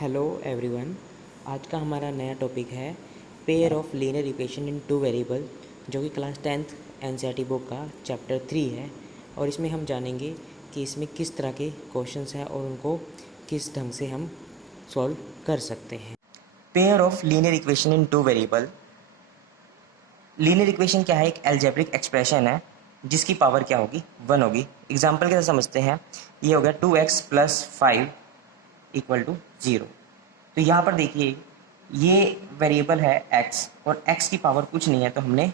Hello everyone. आज का हमारा नया टॉपिक है pair of linear equation in two variable, जो कि क्लास 10th एनसीईआरटी बुक का चैप्टर 3 है। और इसमें हम जानेंगे कि इसमें किस तरह के क्वेश्चंस हैं और उनको किस ढंग से हम सॉल्व कर सकते हैं। Pair of linear equation in two variable. Linear equation क्या है? एक एल्जेब्रिक एक्सप्रेशन है जिसकी पावर क्या होगी? 1 होगी। एग्जाम्पल के साथ समझते हैं। ये हो गया 2x प्लस 5 इक्वल टू 0। तो यहाँ पर देखिए, ये वेरिएबल है x और x की पावर कुछ नहीं है तो हमने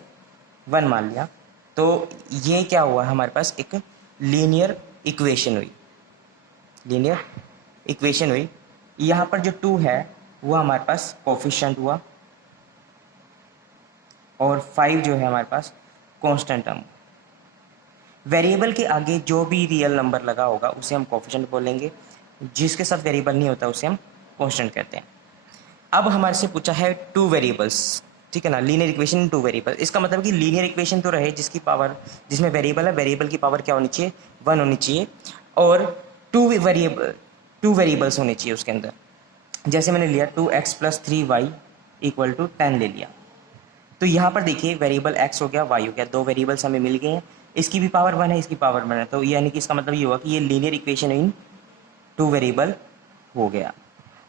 1 मान लिया। तो ये क्या हुआ? हमारे पास एक लीनियर इक्वेशन हुई। लीनियर इक्वेशन हुई। यहाँ पर जो 2 है वो हमारे पास कोफिशिएंट हुआ और 5 जो है हमारे पास कांस्टेंट टर्म। वेरिएबल के आगे जो भी रियल नंबर लगा होगा उसे हम कोफिशिएंट बोलेंगे, जिसके साथ वेरिएबल नहीं होता उसे हम कांस्टेंट कहते हैं। अब हमारे से पूछा है टू वेरिएबल्स, ठीक है ना, linear equation in two variable. इसका मतलब कि लीनियर इक्वेशन तो रहे जिसकी पावर, जिसमें वेरिएबल है, वेरिएबल की पावर क्या होनी चाहिए? 1 होनी चाहिए। और टू वेरिएबल्स होने चाहिए उसके अंदर। जैसे मैंने लिया 2x plus 3y equal to 10 ले लिया। तो यहाँ पर देखिए, वेरिएबल x हो गया, y हो गया, दो वेरिएबल्स हमें मिल गए हैं। इसकी भी पावर 1 है, इसकी पावर 1 है। तो यानी कि इसका मतलब ये हुआ कि ये linear equation in two variable हो गया।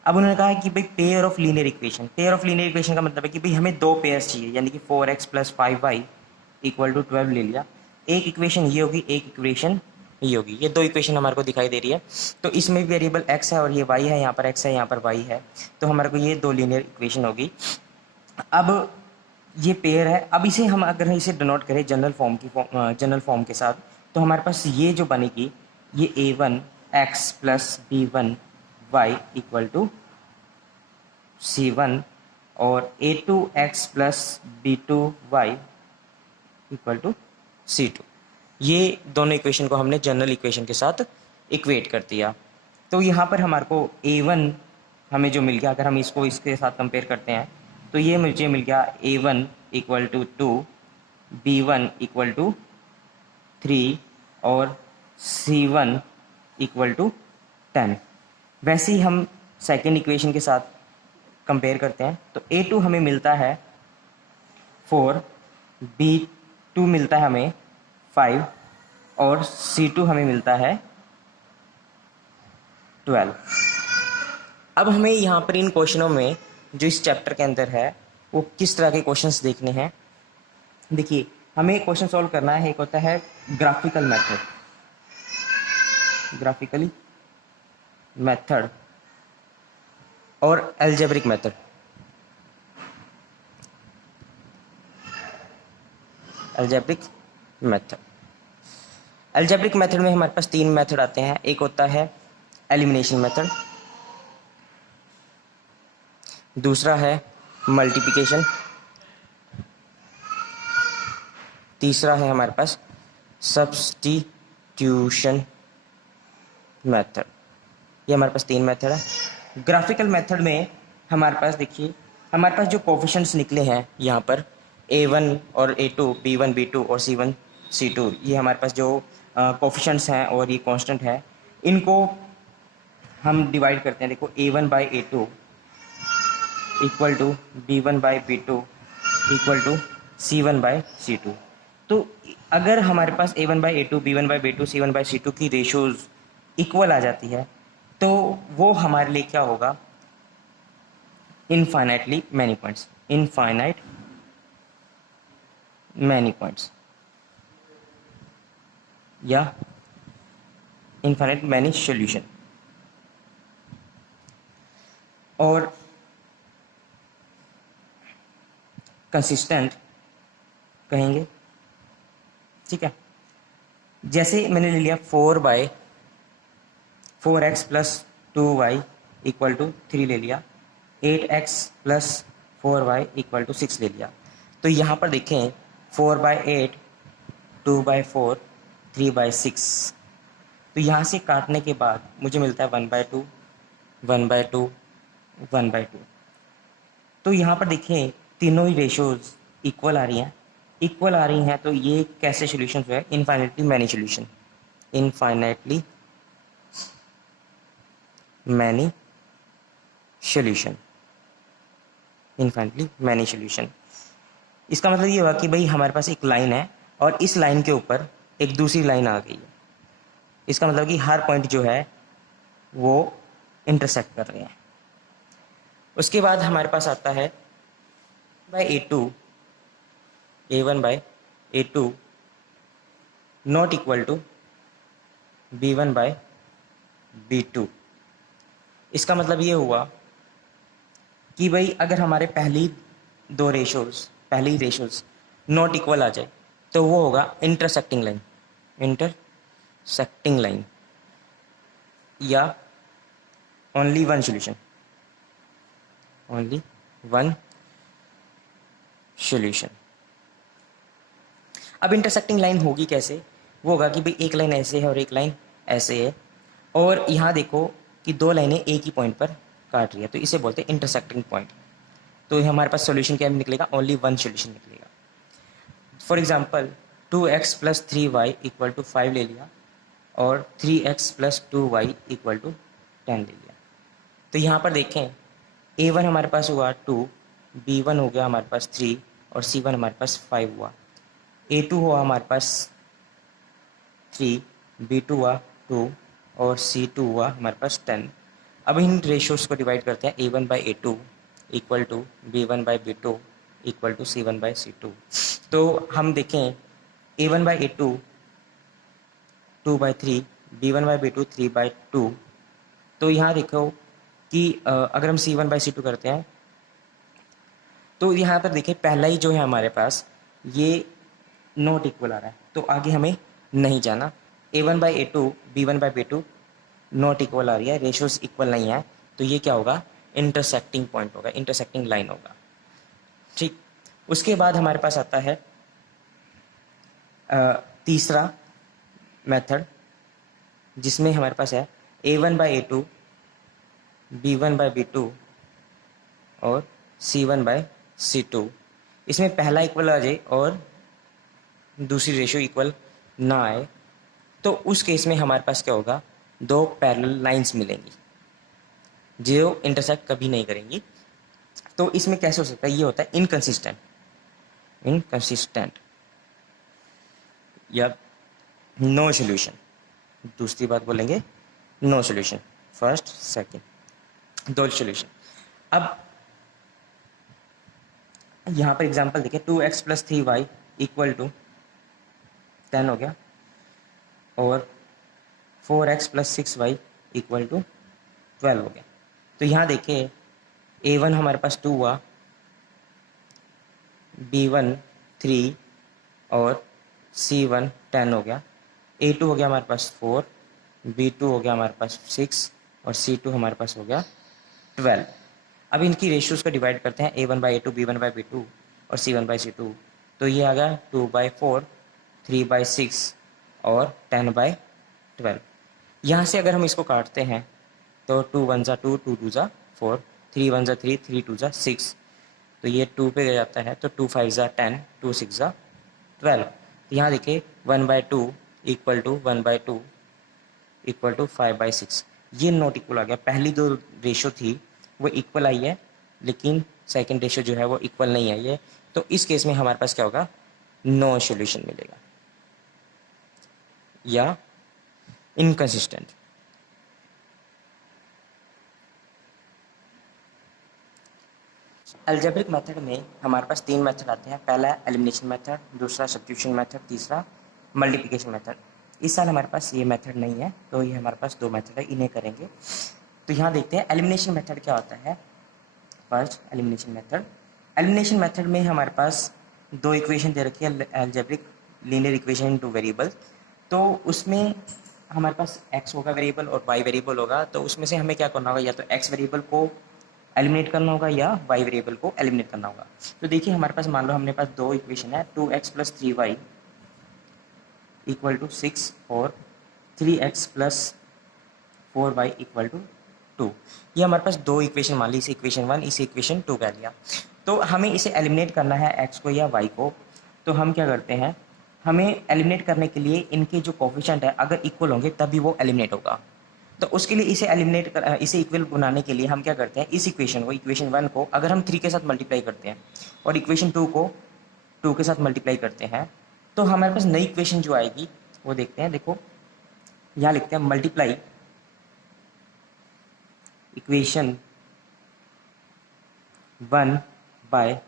अब उन्होंने कहा है कि भाई pair of linear equation. Pair of linear equation का मतलब है कि भाई हमें दो पेयर्स चाहिए, यानी कि 4x plus 5y equal to 12 ले लिया। एक इक्वेशन ये होगी, एक इक्वेशन ये होगी। ये दो इक्वेशन हमारे को दिखाई दे रही है। तो इसमें भी वेरिएबल x है और ये y है, यहाँ पर x है, यहाँ पर y है। तो हमारे को ये दो लीनियर इक्वेशन होगी। अब ये पेयर है। अब इसे हम अगर इसे डिनोट करें जनरल फॉर्म के साथ, तो हमारे पास ये जो बनेगी, ये a1x plus b1y equal to c1 और a2x plus b2y equal to c2। ये दोनों इक्वेशन को हमने जनरल इक्वेशन के साथ इक्वेट कर दिया। तो यहाँ पर हमारे को a1 हमें जो मिल गया, अगर हम इसको इसके साथ कंपेयर करते हैं तो ये मुझे मिल गया a1 equal to 2, b1 equal to 3 और c1 इक्वल टू 10। वैसे ही हम सेकेंड इक्वेशन के साथ कंपेयर करते हैं तो a2 हमें मिलता है 4, b2 मिलता है हमें 5 और c2 हमें मिलता है 12। अब हमें यहाँ पर इन क्वेश्चनों में जो इस चैप्टर के अंदर है वो किस तरह के क्वेश्चंस देखने हैं। देखिए, हमें क्वेश्चन सॉल्व करना है। एक होता है ग्राफिकल मेथड, ग्राफिकली मेथड और algebraic method. Algebraic method, algebraic method में हमारे पास तीन मेथड आते हैं। एक होता है एलिमिनेशन मेथड, दूसरा है मल्टीप्लिकेशन, तीसरा है हमारे पास सब्स्टिट्यूशन मेथड। ये हमारे पास तीन मेथड है। ग्राफिकल मेथड में हमारे पास देखिए, हमारे पास जो कोफिशिएंट्स निकले हैं यहाँ पर a1 और a2, b1 b2 और c1 c2, ये हमारे पास जो कोफिशिएंट्स हैं और ये कांस्टेंट है, इनको हम डिवाइड करते हैं। देखो, a1 by a2 equal to b1 by b2 equal to c1 by c2। तो अगर हमारे पास a1 by a2, b1 by b2, c1 by c2 की रेशोज इक्वल आ जाती है तो वो हमारे लिए क्या होगा? Infinitely many points, infinite many points या इनफाइनाइट मैनी सॉल्यूशन। और कंसिस्टेंट कहेंगे, ठीक है। जैसे मैंने ले लिया 4x plus 2y equal to 3 ले लिया, 8x plus 4y equal to 6 ले लिया। तो यहाँ पर देखें 4/8, 2/4, 3/6। तो यहाँ से काटने के बाद मुझे मिलता है 1/2, 1/2, 1/2। तो यहाँ पर देखें तीनों ही रेशोज इक्वल आ रही हैं। इक्वल आ रही हैं तो ये कैसे सॉल्यूशन है? Infinitely many solution, infinitely many solution, infinitely many solution. इसका मतलब ये हुआ कि भाई हमारे पास एक लाइन है और इस लाइन के ऊपर एक दूसरी लाइन आ गई है। इसका मतलब कि हर पॉइंट जो है वो इंटरसेक्ट कर रहे हैं। उसके बाद हमारे पास आता है by A2, A1 by A2 not equal to B1 by B2। इसका मतलब ये हुआ कि भाई अगर हमारे पहली रेशोज नॉट इक्वल आ जाए तो वो होगा इंटरसेक्टिंग लाइन या ओनली वन सॉल्यूशन। अब इंटरसेक्टिंग लाइन होगी कैसे? वो होगा कि भाई एक लाइन ऐसे है और एक लाइन ऐसे है और यहाँ देखो कि दो लाइनें एक ही पॉइंट पर काट रही है, तो इसे बोलते हैं इंटरसेक्टिंग पॉइंट। तो हमारे पास सॉल्यूशन क्या निकलेगा? ओनली वन सॉल्यूशन निकलेगा। For example 2x plus 3y equal to 5 ले लिया और 3x plus 2y equal to 10 ले लिया। तो यहाँ पर देखें A1 हमारे पास हुआ 2, B1 हो गया हमारे पास 3 और C1 हमारे पास 5 हुआ। A2 हुआ हमारे पास 3, B2 हुआ 2 और C2 हुआ हमारे पास 10। अब इन रेशियोज को डिवाइड करते हैं। A1 by A2 equal to B1 by B2 equal to C1 by C2। तो हम देखें A1 by A2 2 by 3, B1 by B2 3 by 2। तो यहाँ देखो कि अगर हम C1 बाई C2 करते हैं तो यहाँ पर देखिए पहला ही जो है हमारे पास ये नॉट इक्वल आ रहा है, तो आगे हमें नहीं जाना। A1 by A2 B1 by B2 not equal आ रही है, रेशियोज इक्वल नहीं है, तो ये क्या होगा? इंटरसेक्टिंग पॉइंट होगा, इंटरसेक्टिंग लाइन होगा। ठीक, उसके बाद हमारे पास आता है तीसरा मेथड जिसमें हमारे पास है A1 by A2 B1 by B2 और C1 बाई C2। इसमें पहला इक्वल आ जाए और दूसरी रेशियो इक्वल ना आए तो उस केस में हमारे पास क्या होगा? दो पैरेलल लाइंस मिलेंगी जो इंटरसेक्ट कभी नहीं करेंगी। तो इसमें कैसे हो सकता है? ये होता है इनकंसिस्टेंट या नो सॉल्यूशन। दूसरी बात बोलेंगे नो सॉल्यूशन, फर्स्ट सेकंड दो सॉल्यूशन। अब यहाँ पर एग्जांपल देखिए 2x plus 3y equal to 10 हो गया और 4x plus 6y equal to 12 हो गया। तो यहाँ देखिए A1 हमारे पास 2 हुआ, B1 3 और C1 10 हो गया। A2 हो गया हमारे पास 4, B2 हो गया हमारे पास 6 और C2 हमारे पास हो गया 12। अब इनकी रेशियोज को डिवाइड करते हैं A1 by A2 B1 by B2 और C1 बाई C2। तो ये आ गया 2 बाई 4 3 बाई 6 और 10 बाई 12। यहाँ से अगर हम इसको काटते हैं तो 2 1 ज़ा 2 2 2 ज़ा 4 3 1 ज़ा 3 3 2 ज़ा 6। तो ये 2 पे जाता है तो 2 5 ज़ा 10 2 6 ज़ा 12। तो यहाँ देखिए 1 by 2 equal to 1 by 2 equal to 5 by 6। ये नॉट इक्वल आ गया। पहली दो रेशो थी वो इक्वल आई है लेकिन सेकंड रेशो जो है वो इक्वल नहीं आई है। तो इस केस में हमारे पास क्या होगा? नो सॉल्यूशन मिलेगा या इनकंसिस्टेंट। अलजेब्रिक मेथड में हमारे पास तीन मेथड आते हैं। पहला है एलिमिनेशन मेथड, दूसरा सब्स्टिट्यूशन मेथड, तीसरा मल्टीप्लिकेशन मेथड। इस साल हमारे पास ये मेथड नहीं है तो ये हमारे पास दो मेथड है, इन्हें करेंगे। तो यहाँ देखते हैं एलिमिनेशन मेथड क्या होता है। फर्स्ट एलिमिनेशन मेथड में हमारे पास दो इक्वेशन दे रखी है, algebraic linear equation in two variable. तो उसमें हमारे पास x होगा वेरिएबल और y वेरिएबल होगा। तो उसमें से हमें क्या करना होगा? या तो x वेरिएबल को एलिमिनेट करना होगा या y वेरिएबल को एलिमिनेट करना होगा। तो देखिए हमारे पास मान लो हमने पास दो इक्वेशन है 2x plus 3y equal to 6 और 3x plus 4y equal to 2। ये हमारे पास दो इक्वेशन मान ली, इसे इक्वेशन 1 इसे इक्वेशन 2 कह लिया। तो हमें इसे एलिमिनेट करना है x को या y को। तो हम क्या करते हैं? हमें एलिमिनेट करने के लिए इनके जो कोफिशिएंट है अगर इक्वल होंगे तभी वो एलिमिनेट होगा। तो उसके लिए इसे एलिमिनेट कर इसे इक्वल बनाने के लिए हम क्या करते हैं, इस इक्वेशन को, इक्वेशन 1 को अगर हम 3 के साथ मल्टीप्लाई करते हैं और इक्वेशन 2 को 2 के साथ मल्टीप्लाई करते हैं, तो हमारे पास नई इक्वेशन जो आएगी वो देखते हैं। देखो यहाँ लिखते हैं multiply equation 1 by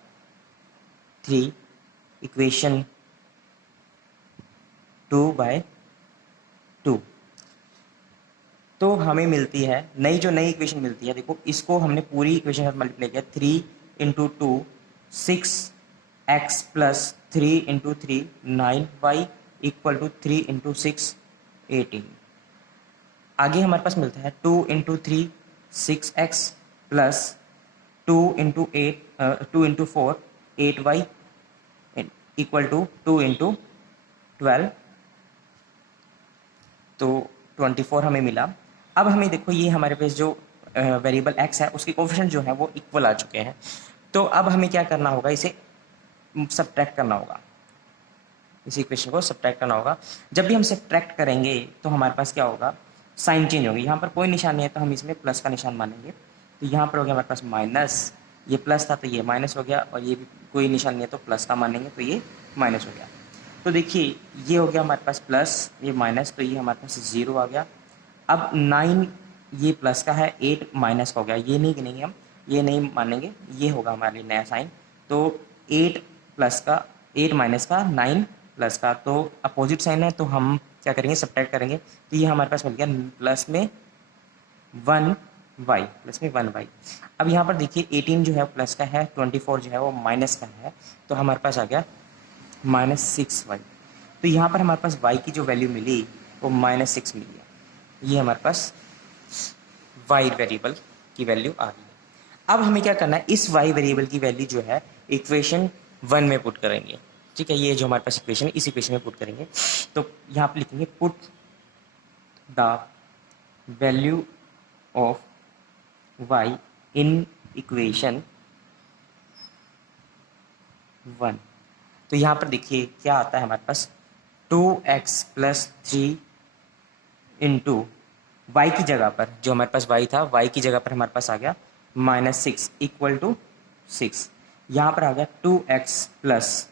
3 equation 2 by 2। तो हमें मिलती है जो नई इक्वेशन मिलती है, देखो इसको हमने पूरी इक्वेशन के साथ मल्टीप्लाई किया, 3 into 2 6x plus 3 into 3 9y equal to 3 into 6 18। आगे हमारे पास मिलता है 2 into 3 6x plus 2 into 4 8y equal to 2 into 12, तो 24 हमें मिला। अब हमें देखो ये हमारे पास जो वेरिएबल x है उसके कोफिशिएंट जो है वो इक्वल आ चुके हैं। तो अब हमें क्या करना होगा, इसे सब्ट्रैक्ट करना होगा, इस इक्वेशन को सब्ट्रैक्ट करना होगा। जब भी हम सब्ट्रैक्ट करेंगे तो हमारे पास क्या होगा, साइन चेंज होगी। यहाँ पर कोई निशान नहीं है तो हम इसमें प्लस का निशान मानेंगे, तो यहाँ पर हो गया हमारे पास माइनस, ये प्लस था तो ये माइनस हो गया, और ये भी कोई निशान नहीं है तो प्लस का मानेंगे तो ये माइनस हो गया। तो देखिए ये हो गया हमारे पास प्लस, ये माइनस, तो ये हमारे पास 0 आ गया। अब 9 ये प्लस का है, 8 माइनस का हो गया, ये नहीं गिनेंगे हम, ये नहीं मानेंगे, ये होगा हमारे लिए नया साइन। तो 8 प्लस का 8 माइनस का 9 प्लस का, तो अपोजिट साइन है तो हम क्या करेंगे, सब्ट्रैक्ट करेंगे। तो ये हमारे पास मिल गया प्लस में 1y, प्लस में 1y। अब यहाँ पर देखिए 18 जो है प्लस का है, 24 जो है वो माइनस का है, तो हमारे पास आ गया -6y। तो यहाँ पर हमारे पास y की जो वैल्यू मिली वो -6 मिली है। ये हमारे पास y वेरिएबल की वैल्यू आ गई है। अब हमें क्या करना है, इस y वेरिएबल की वैल्यू जो है इक्वेशन 1 में पुट करेंगे। ठीक है, ये जो हमारे पास इक्वेशन है इस इक्वेशन में पुट करेंगे। तो यहाँ पर लिखेंगे put the value of y in equation 1। तो यहाँ पर देखिए क्या आता है हमारे पास, 2x प्लस 3 इंटू वाई की जगह पर, जो हमारे पास y था, y की जगह पर हमारे पास आ गया -6 इक्वल टू 6। यहाँ पर आ गया 2x प्लस,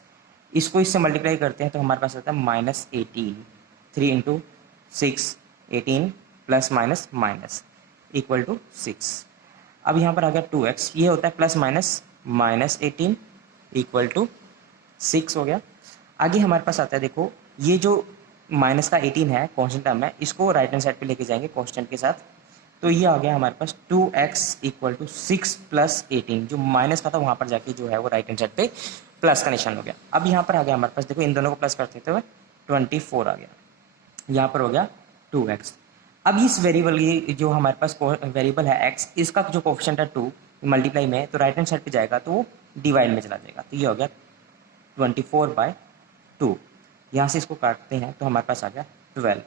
इसको इससे मल्टीप्लाई करते हैं तो हमारे पास आता है -18, 3 into 6 18 plus minus minus equal to 6। अब यहाँ पर आ गया 2x, ये होता है प्लस माइनस -18 इक्वल टू 6 हो गया। आगे हमारे पास आता है, देखो ये जो माइनस का 18 है कांस्टेंट टर्म है, इसको राइट हैंड साइड पे लेके जाएंगे कांस्टेंट के साथ, तो ये आ गया हमारे पास 2x इक्वल टू 6 प्लस 18, जो माइनस का था वहाँ पर जाके जो है वो राइट हैंड साइड पे प्लस का निशान हो गया। अब यहाँ पर आ गया हमारे पास, देखो इन दोनों को प्लस करते हुए 24 आ गया, यहाँ पर हो गया 2x। अब इस वेरिएबल, ये जो हमारे पास वेरिएबल है x, इसका जो कोफिशिएंट है 2 मल्टीप्लाई में, तो राइट हैंड साइड पे जाएगा तो वो डिवाइड में चला जाएगा, तो ये हो गया 24/2। यहाँ से इसको काटते हैं तो हमारे पास आ गया 12,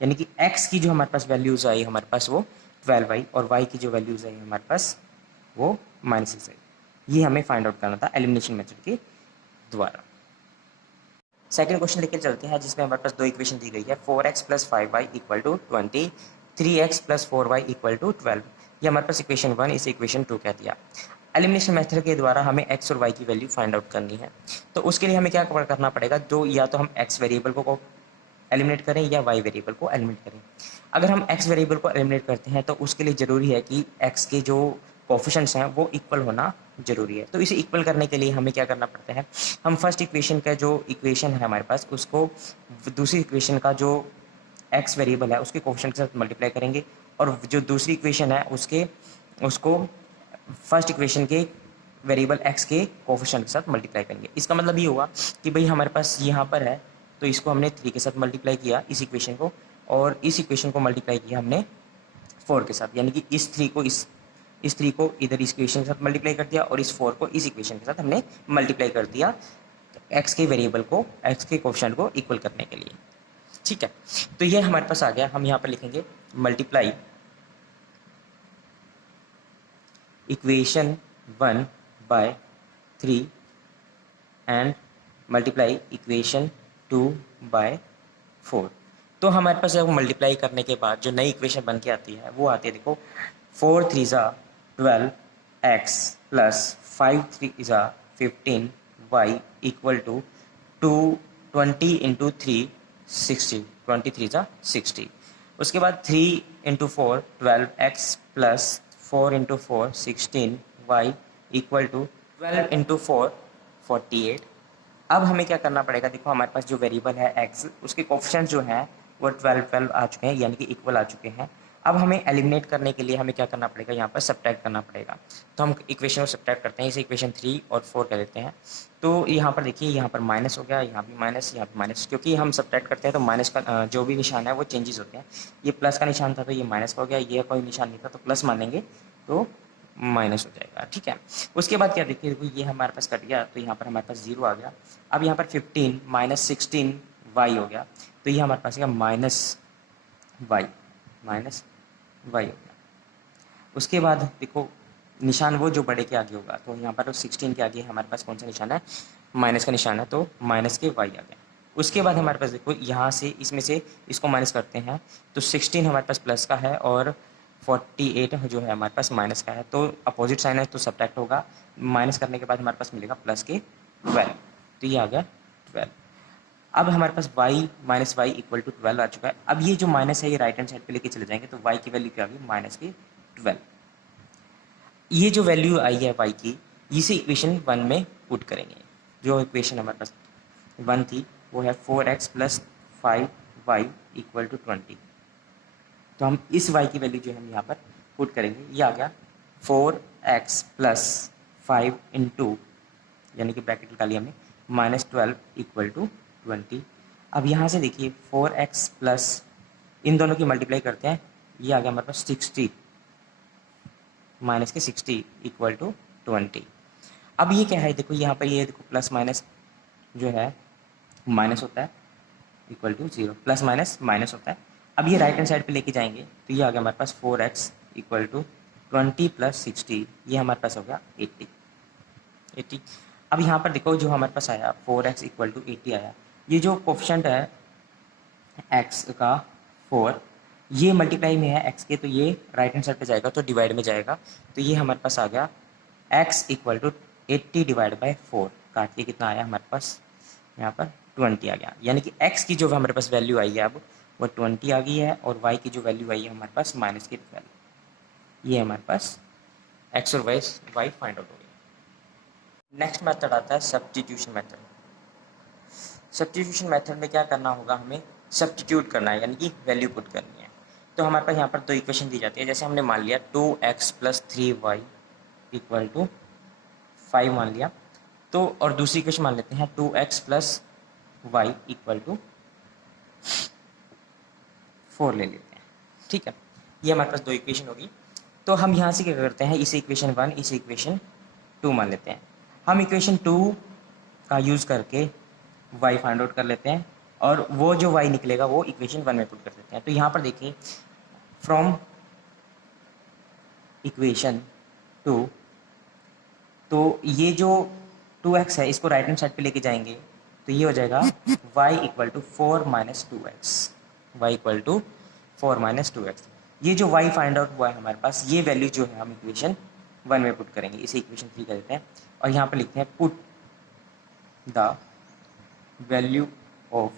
यानी कि x की जो हमारे पास वैल्यूज़ आई हमारे पास वो 12y, और y की जो वैल्यूज़ आई हमारे पास वो -6 आई। ये हमें फाइंड आउट करना था एलिमिनेशन मेथड के द्वारा। सेकंड क्वेश्चन लेकर चलते हैं, जिसमें हमारे पास दो इक्वेशन दी गई है, 4x plus 5y equal to 20, 3x plus 4y equal to 12। ये हमारे पास इक्वेशन 1, इसे इक्वेशन 2 कह दिया। एलिमिनेशन मेथड के द्वारा हमें x और y की वैल्यू फाइंड आउट करनी है। तो उसके लिए हमें क्या करना पड़ेगा, जो या तो हम x वेरिएबल को एलिमिनेट करें या y वेरिएबल को एलिमिनेट करें। अगर हम x वेरिएबल को एलिमिनेट करते हैं तो उसके लिए ज़रूरी है कि x के जो कोफिशिएंट्स हैं वो इक्वल होना जरूरी है। तो इसे इक्वल करने के लिए हमें क्या करना पड़ता है, हम फर्स्ट इक्वेशन का जो इक्वेशन है हमारे पास, उसको दूसरी इक्वेशन का जो x वेरिएबल है उसके कोफिशिएंट के साथ मल्टीप्लाई करेंगे, और जो दूसरी इक्वेशन है उसको फर्स्ट इक्वेशन के वेरिएबल x के कोफिशिएंट के साथ मल्टीप्लाई करेंगे। इसका मतलब ये हुआ कि भाई हमारे पास यहाँ पर है तो इसको हमने 3 के साथ मल्टीप्लाई किया इस इक्वेशन को, और इस इक्वेशन को मल्टीप्लाई किया हमने 4 के साथ, यानी कि इस 3 को इधर इस इक्वेशन के साथ मल्टीप्लाई कर दिया, और इस 4 को इस इक्वेशन के साथ हमने मल्टीप्लाई कर दिया x के वेरिएबल को, x के कोफिशिएंट को इक्वल करने के लिए। ठीक है, तो ये हमारे पास आ गया। हम यहाँ पर लिखेंगे multiply equation 1 by 3 and multiply equation 2 by 4। तो हमारे पास जब मल्टीप्लाई करने के बाद जो नई इक्वेशन बन के आती है वो आती है, देखो 4 3 ज़ा 12 एक्स प्लस 5 3 ज़ा 15 वाई इक्वल टू 20 इंटू 3 60, 23 ज़ा 60। उसके बाद 3 into 4 12 x plus 4 into 4 16 y equal to 12 into 4 48। अब हमें क्या करना पड़ेगा, देखो हमारे पास जो वेरिएबल है x, उसके कोफिशिएंट जो हैं वो 12 आ चुके हैं, यानी कि इक्वल आ चुके हैं। अब हमें एलिमिनेट करने के लिए हमें क्या करना पड़ेगा, यहाँ पर सब्ट्रैक्ट करना पड़ेगा। तो हम इक्वेशन को सब्ट्रैक्ट करते हैं, इसे इक्वेशन 3 और 4 कर देते हैं। तो यहाँ पर देखिए, यहाँ पर माइनस हो गया, यहाँ भी माइनस, यहाँ भी माइनस, क्योंकि हम सब्ट्रैक्ट करते हैं तो माइनस का जो भी निशान है वो चेंजेस होते हैं। ये प्लस का निशान था तो ये माइनस का हो गया, ये कोई निशान नहीं था तो प्लस मानेंगे तो माइनस हो जाएगा, ठीक है। उसके बाद क्या देखिए, देखो ये हमारे पास कट गया तो यहाँ पर हमारे पास 0 आ गया। अब यहाँ पर 15 माइनस 16 वाई हो गया, तो ये हमारे पास माइनस वाई हो गया। उसके बाद देखो निशान वो जो बड़े के आगे होगा, तो यहाँ पर 16 के आगे हमारे पास कौन सा निशान है, माइनस का निशान है, तो माइनस के वाई आ गया। उसके बाद हमारे पास देखो यहाँ से इसमें से इसको माइनस करते हैं तो 16 हमारे पास प्लस का है और 48 जो है हमारे पास माइनस का है, तो अपोजिट साइन है तो सब्ट्रैक्ट होगा। माइनस करने के बाद हमारे पास मिलेगा प्लस के 12, तो ये आ गया 12। अब हमारे पास y minus y equal to 12 आ चुका है। अब ये जो माइनस है ये राइट हैंड साइड पे लेके चले जाएंगे तो y की वैल्यू क्या आ गई, माइनस की 12। ये जो वैल्यू आई है y की, इसे इक्वेशन 1 में पुट करेंगे। जो इक्वेशन हमारे पास 1 थी वो है 4x plus 5y equal to 20। तो हम इस y की वैल्यू जो है हम यहाँ पर पुट करेंगे, ये आ गया 4x प्लस 5 इंटू, यानी कि ब्रैकेट निकाली हमने, माइनस 12 इक्वल टू 20। अब यहाँ से देखिए 4x प्लस इन दोनों की मल्टीप्लाई करते हैं, ये आ गया हमारे पास 60 माइनस के 60 इक्वल टू 20। अब ये क्या है, देखो यहाँ पर ये देखो प्लस माइनस जो है माइनस होता है equal to 0, plus minus minus होता है। अब ये राइट हैंड साइड पे लेके जाएंगे तो ये आ गया हमारे पास 4x इक्वल टू 20 प्लस 60, ये हमारे पास हो गया 80। अब यहाँ पर देखो जो हमारे पास आया 4x इक्वल टू 80 आया, ये जो कोफिशिएंट है x का 4, ये मल्टीप्लाई में है x के, तो ये राइट हैंड साइड पे जाएगा तो डिवाइड में जाएगा, तो ये हमारे पास आ गया x equal to 80 divide by 4, काट के कितना आया हमारे पास यहाँ पर 20 आ गया। यानी कि x की जो हमारे पास वैल्यू आई है अब वो 20 आ गई है, और y की जो वैल्यू आई है हमारे पास माइनस की 12। ये हमारे पास x और y फाइंड आउट हो गया। नेक्स्ट मेथड आता है सब्स्टिट्यूशन मेथड। सब्स्टिट्यूशन मेथड में क्या करना होगा, हमें सब्स्टिट्यूट करना है, यानी कि वैल्यू पुट करनी है। तो हमारे पास यहाँ पर दो इक्वेशन दी जाती है, जैसे हमने मान लिया 2x plus 3y equal to 5 मान लिया, तो और दूसरी इक्वेशन मान लेते हैं 2x plus Y equal to 4 ले लेते हैं, ठीक है। ये हमारे पास दो इक्वेशन होगी। तो हम यहाँ से क्या करते हैं, इसे इक्वेशन 1 इसे इक्वेशन 2 मान लेते हैं। हम इक्वेशन 2 का यूज़ करके y फाइंड आउट कर लेते हैं, और वो जो y निकलेगा वो इक्वेशन 1 में पुट कर देते हैं। तो यहाँ पर देखिए फ्रॉम इक्वेशन 2, तो ये जो 2x है इसको राइट हैंड साइड पे लेके जाएंगे तो ये हो जाएगा y equal to 4 minus 2x, y equal to 4 minus 2x। ये जो y फाइंड आउट हुआ है हमारे पास, ये वैल्यू जो है हम इक्वेशन 1 में पुट करेंगे, इसे इक्वेशन 3 कर देते हैं, और यहाँ पर लिखते हैं put the value of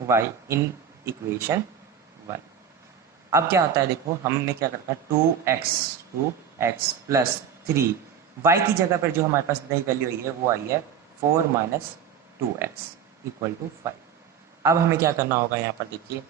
y in equation 1। अब क्या होता है, देखो हमने क्या करता है 2x प्लस 3, y की जगह पर जो हमारे पास नई वैल्यू आई है वो आई है 4 माइनस 2x इक्वल टू 5। अब हमें क्या करना होगा, यहाँ पर देखिए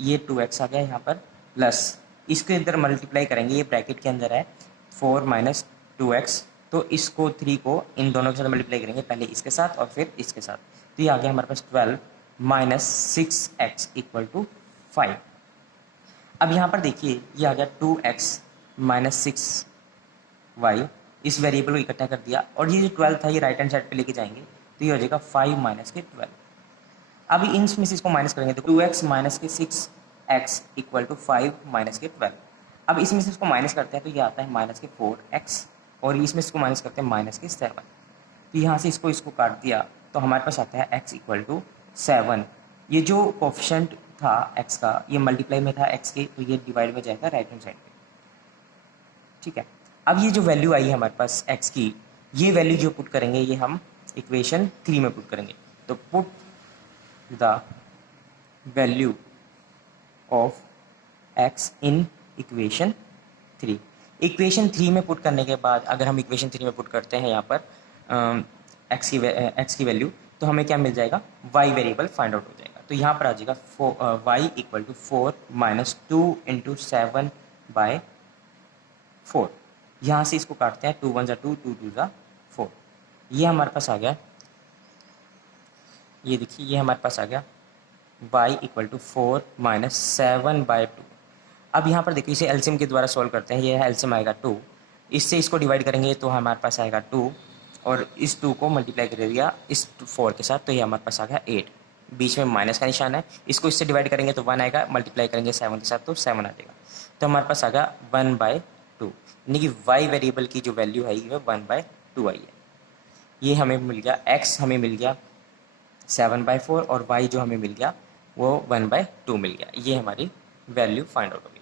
ये 2x आ गया यहाँ पर, प्लस इसके अंदर मल्टीप्लाई करेंगे, ये ब्रैकेट के अंदर है 4 माइनस 2x, तो इसको 3 को इन दोनों के साथ मल्टीप्लाई करेंगे, पहले इसके साथ और फिर इसके साथ, तो ये आ गया हमारे पास 12 माइनस 6x इक्वल टू 5। अब यहाँ पर देखिए ये आ गया 2x माइनस 6y, इस वेरिएबल को इकट्ठा कर दिया, और ये जो 12 था ये राइट हैंड साइड पे लेके जाएंगे तो ये हो जाएगा 5 माइनस के 12। अभी इनमें से इसको माइनस करेंगे तो 2x माइनस के 6x इक्वल टू 5 माइनस के 12। अब इसमें से इसको माइनस करते हैं तो ये आता है माइनस के 4x, और इसमें से इसको माइनस करते हैं माइनस के 7। तो यहाँ से इसको काट दिया तो हमारे पास आता है x इक्वल टू 7 ये जो कोफिशिएंट था x का, ये मल्टीप्लाई में था x के, तो ये डिवाइड में जाएगा राइट हैंड साइड पे। ठीक है, अब ये जो वैल्यू आई है हमारे पास x की, ये वैल्यू जो पुट करेंगे ये हम इक्वेशन 3 में पुट करेंगे। तो put the value of x in equation 3। Equation 3 में पुट करने के बाद अगर हम इक्वेशन 3 में पुट करते हैं यहाँ पर x की वैल्यू, तो हमें क्या मिल जाएगा, y वेरिएबल फाइंड आउट हो जाएगा। तो यहाँ पर आ जाएगा y equal to 4 minus 2 into 7/4। यहाँ से इसको काटते हैं, 2 1 ज़ा 2, 2 2 ज़ा 4। ये हमारे पास आ गया, ये देखिए ये हमारे पास आ गया y इक्वल टू 4 माइनस 7/2। अब यहाँ पर देखिए इसे एलसीएम के द्वारा सॉल्व करते हैं, ये एलसीएम आएगा 2, इससे इसको डिवाइड करेंगे तो हमारे पास आएगा 2, और इस 2 को मल्टीप्लाई कर दिया इस 4 के साथ, तो ये हमारे पास आ गया 8। बीच में माइनस का निशान है, इसको इससे डिवाइड करेंगे तो 1 आएगा, मल्टीप्लाई करेंगे 7 के साथ तो 7 आ जाएगा। तो हमारे पास आ गया 1/2, यानी कि y वेरिएबल की जो वैल्यू है वो 1/2 आई है। ये हमें मिल गया, x हमें मिल गया 7/4 और y जो हमें मिल गया वो 1/2 मिल गया। ये हमारी वैल्यू फाइंड आउट हो गई।